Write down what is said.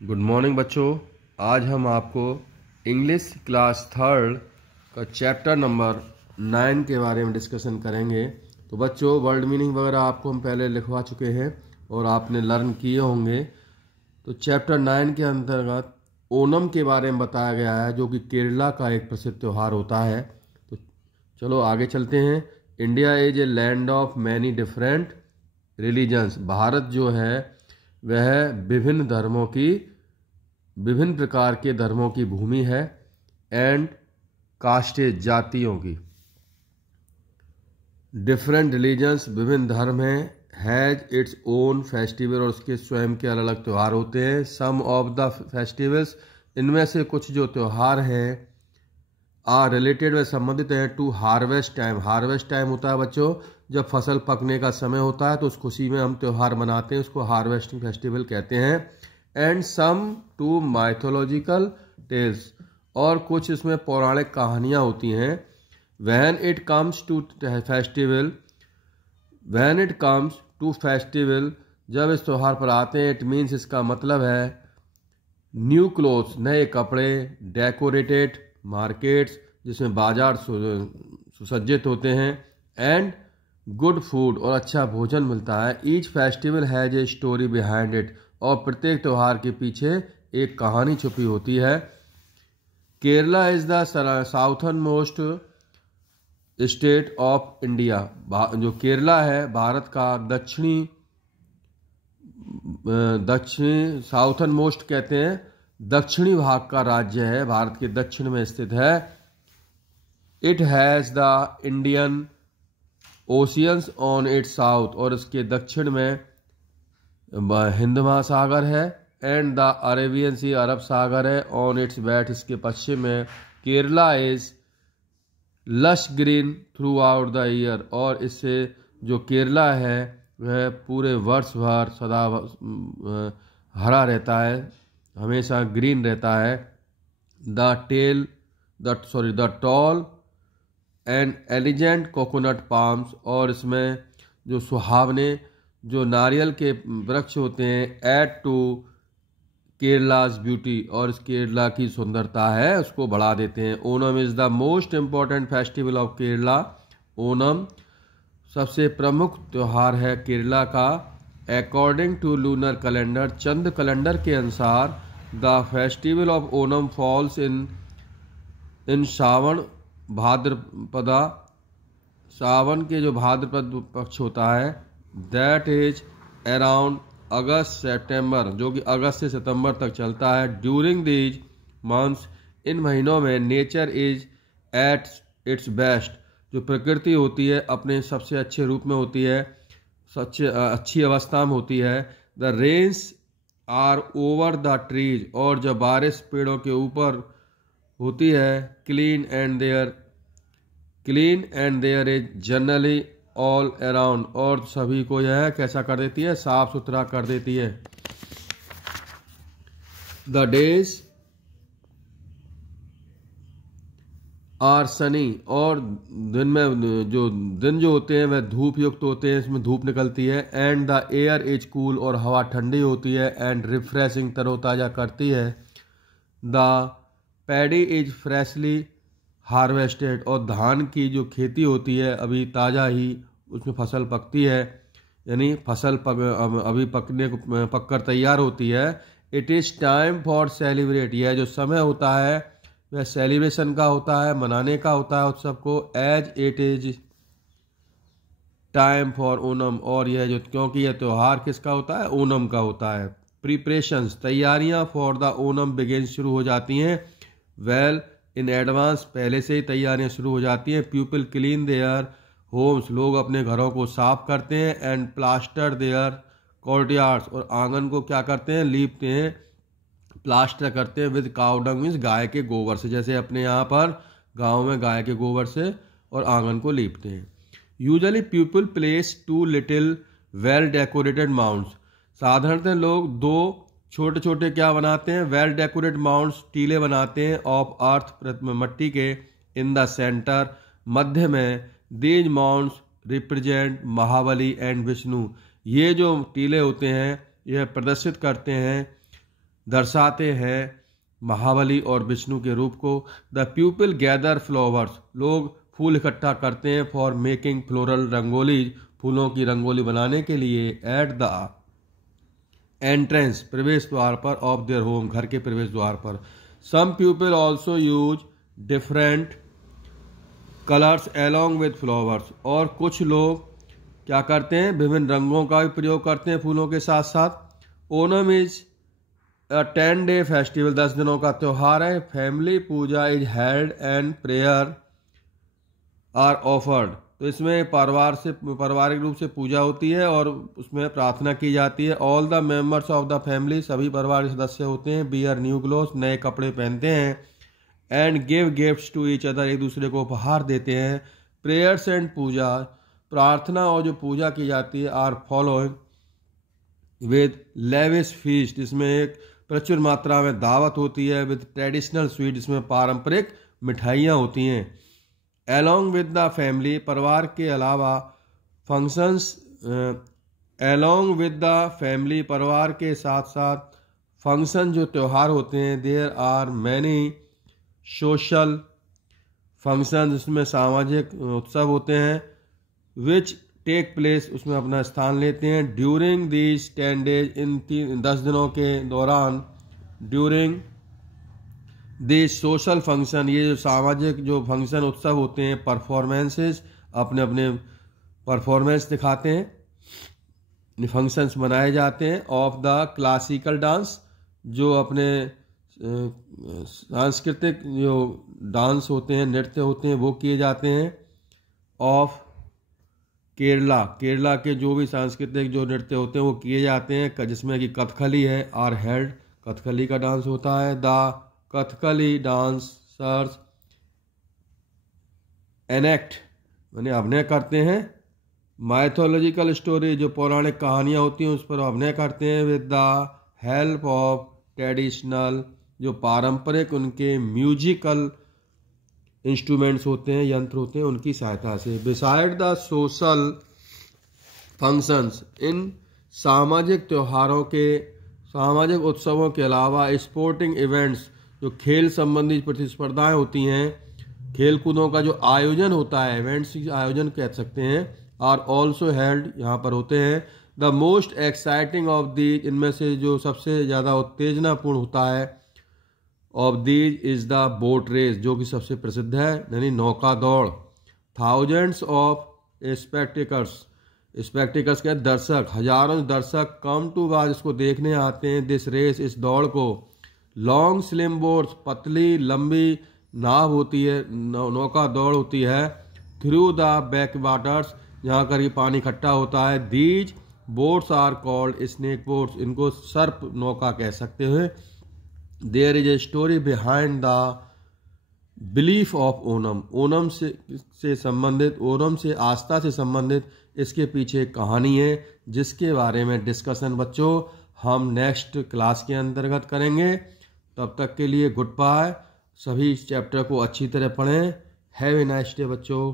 Good morning बच्चों। आज हम आपको इंग्लिश क्लास थर्ड का चैप्टर नंबर 9 के बारे में डिस्कशन करेंगे। तो बच्चों, वर्ड मीनिंग वगैरह आपको हम पहले लिखवा चुके हैं और आपने लर्न किए होंगे। तो चैप्टर 9 के अंतर्गत ओणम के बारे में बताया गया है, जो कि केरला का एक प्रसिद्ध त्यौहार होता है। तो चलो आगे चलते हैं। India is a land of many different religions. Bharat जो है वह विभिन्न प्रकार के धर्मों की भूमि है। एंड कास्टेज, जातियों की। डिफरेंट रिलीजन्स, विभिन्न धर्म हैं। हैज़ इट्स ओन फेस्टिवल, और उसके स्वयं के अलग अलग त्यौहार होते हैं। सम ऑफ द फेस्टिवल्स, इनमें से कुछ जो त्यौहार हैं, आर रिलेटेड, व संबंधित हैं to harvest time. Harvest time होता है बच्चों जब फसल पकने का समय होता है, तो उस खुशी में हम त्यौहार मनाते हैं, उसको हार्वेस्टिंग फेस्टिवल कहते हैं। And some to mythological tales, और कुछ इसमें पौराणिक कहानियाँ होती हैं। When it comes to festival, जब इस त्यौहार पर आते हैं, इट मीन्स, इसका मतलब है न्यू क्लोथ्स, नए कपड़े। डेकोरेटेड मार्केट्स, जिसमें बाजार सुसज्जित होते हैं। एंड गुड फूड, और अच्छा भोजन मिलता है। Each festival has a story behind it, और प्रत्येक त्यौहार के पीछे एक कहानी छुपी होती है। Kerala is the southern most state of India. जो केरला है भारत का दक्षिणी साउथर्न मोस्ट कहते हैं, दक्षिणी भाग का राज्य है, भारत के दक्षिण में स्थित है। It has the Indian oceans on it's south, और इसके दक्षिण में हिंद महासागर है। एंड द अरेबियन सी, अरब सागर है। ऑन इट्स वेस्ट, इसके पश्चिम में। Kerala is lush green through out the year, और इससे जो केरला है वह पूरे वर्ष भर सदा हरा रहता है, हमेशा ग्रीन रहता है। The tall and एलिजेंट coconut palms, और इसमें जो सुहावने जो नारियल के वृक्ष होते हैं, ऐड टू केरलाज ब्यूटी, और इस केरला की सुंदरता है उसको बढ़ा देते हैं। Onam is the most important festival of Kerala. Onam सबसे प्रमुख त्यौहार है केरला का। अकॉर्डिंग टू लूनर कैलेंडर, चंद्र कैलेंडर के अनुसार, the festival of Onam falls in Shravan Bhadrapada. सावन के जो भाद्रपद पक्ष होता है, that is around August September, जो कि अगस्त से सितंबर तक चलता है। ड्यूरिंग दीज मंथ्स, इन महीनों में, nature is at its best, जो प्रकृति होती है अपने सबसे अच्छे रूप में होती है, सबसे अच्छी अवस्था में होती है। The rains are over the trees, और जब बारिश पेड़ों के ऊपर होती है। Clean and there is generally all around, और सभी को यह कैसा कर देती है, साफ सुथरा कर देती है। द डेज आर सनी, और दिन जो होते हैं वह धूप युक्त होते हैं, इसमें धूप निकलती है। And the air is cool, और हवा ठंडी होती है। एंड रिफ्रेशिंग, तरोताज़ा करती है। The paddy is freshly harvested, और धान की जो खेती होती है अभी ताज़ा ही उसमें फसल पकती है, यानी फसल अभी पककर तैयार होती है। It is time for celebrate, यह जो समय होता है वह सेलिब्रेशन का होता है, मनाने का होता है उत्सव को। As it is time for Onam, और यह जो, क्योंकि यह त्यौहार किसका होता है, ओणम का होता है। प्रिपरेशंस, तैयारियां फॉर द ओणम बिगिन, शुरू हो जाती हैं। वेल इन एडवांस, पहले से ही तैयारियां शुरू हो जाती हैं। पीपल क्लीन देयर होम्स, लोग अपने घरों को साफ करते हैं। एंड प्लास्टर देयर कोर्टयार्ड्स, और आंगन को क्या करते हैं, लीपते हैं, प्लास्टर करते हैं। विद काउ डंग, मीन्स गाय के गोबर से, जैसे अपने यहाँ पर गाँव में गाय के गोबर से, और आंगन को लीपते हैं। Usually people place 2 little well decorated mounts, साधारणतः लोग 2 छोटे छोटे क्या बनाते हैं, वेल डेकोरेट माउंट्स, टीले बनाते हैं। ऑफ अर्थ, मट्टी के। इन द सेंटर, मध्य में। These mounts represent Mahabali and Vishnu, ये जो टीले होते हैं यह प्रदर्शित करते हैं दर्शाते हैं महाबली और विष्णु के रूप को। द पीपल गैदर फ्लावर्स, लोग फूल इकट्ठा करते हैं। फॉर मेकिंग फ्लोरल रंगोली, फूलों की रंगोली बनाने के लिए। एट द एंट्रेंस, प्रवेश द्वार पर। ऑफ देयर होम, घर के प्रवेश द्वार पर। Some people also use different colours along with flowers, और कुछ लोग क्या करते हैं, विभिन्न रंगों का भी प्रयोग करते हैं फूलों के साथ साथ। ओनम इज 10 डे फेस्टिवल, 10 दिनों का त्यौहार है। Family puja is held and prayer are offered, तो इसमें पारिवारिक रूप से पूजा होती है और उसमें प्रार्थना की जाती है। All the members of the family, सभी परिवार के सदस्य होते हैं। बियर न्यू क्लोथ, नए कपड़े पहनते हैं। And give gifts to each other, एक दूसरे को उपहार देते हैं। प्रेयर्स एंड पूजा, प्रार्थना और जो पूजा की जाती है। Are following with lavish feast, इसमें एक प्रचुर मात्रा में दावत होती है। विद ट्रेडिशनल स्वीट, इसमें पारंपरिक मिठाइयाँ होती हैं। एलोंग विद द फैमिली, परिवार के अलावा functions. Along with the family, परिवार के साथ साथ फंक्शन जो त्यौहार होते हैं। There are many social function, इसमें सामाजिक उत्सव होते हैं। विच टेक प्लेस, उसमें अपना स्थान लेते हैं। ड्यूरिंग दीज 10 डेज, इन 10 दिनों के दौरान। ड्यूरिंग दीज सोशल फंक्शन, ये जो सामाजिक जो फंक्शन उत्सव होते हैं, परफॉर्मेंसेस, अपने अपने परफॉर्मेंस दिखाते हैं, फंक्शंस मनाए जाते हैं। ऑफ द क्लासिकल डांस, जो अपने सांस्कृतिक जो डांस होते हैं, नृत्य होते हैं, वो किए जाते हैं। ऑफ केरला, केरला के जो भी सांस्कृतिक जो नृत्य होते हैं वो किए जाते हैं, जिसमें कि कथकली है। आर हेल्ड, कथकली का डांस होता है। द कथकली डांसर्स एनेक्ट, यानी अभिनय करते हैं। माइथोलॉजिकल स्टोरी, जो पौराणिक कहानियाँ होती हैं उस पर अभिनय करते हैं। With the help of traditional, जो पारंपरिक उनके म्यूजिकल इंस्ट्रूमेंट्स होते हैं, यंत्र होते हैं, उनकी सहायता से। बिसाइड द सोशल फंक्शंस, इन सामाजिक त्योहारों के, सामाजिक उत्सवों के अलावा स्पोर्टिंग इवेंट्स, जो खेल संबंधी प्रतिस्पर्धाएं होती हैं, खेल कूदों का जो आयोजन होता है, इवेंट्स आयोजन कह सकते हैं। आर ऑल्सो हेल्ड, यहाँ पर होते हैं। The most exciting of these, इनमें से जो सबसे ज़्यादा उत्तेजनापूर्ण होता है, of these is the boat race, जो कि सबसे प्रसिद्ध है, यानी नौका दौड़। थाउजेंड्स ऑफ स्पेक्टिकल्स के दर्शक, हजारों दर्शक कम टू वाच, इसको देखने आते हैं। दिस रेस, इस दौड़ को। लॉन्ग स्लिम बोट्स, पतली लंबी नाव होती है, नौका दौड़ होती है। थ्रू द बैक वाटर्स, जहाँ कर ये पानी इकट्ठा होता है। These boats are called snake boats, इनको सर्प नौका कह सकते हैं। There is a story behind the belief of Onam, Onam से संबंधित, ओनम से आस्था से संबंधित इसके पीछे एक कहानी है, जिसके बारे में डिस्कशन बच्चों हम नेक्स्ट क्लास के अंतर्गत करेंगे। तब तक के लिए गुड बाय। सभी इस चैप्टर को अच्छी तरह पढ़ें। हैव ए नाइस डे बच्चों।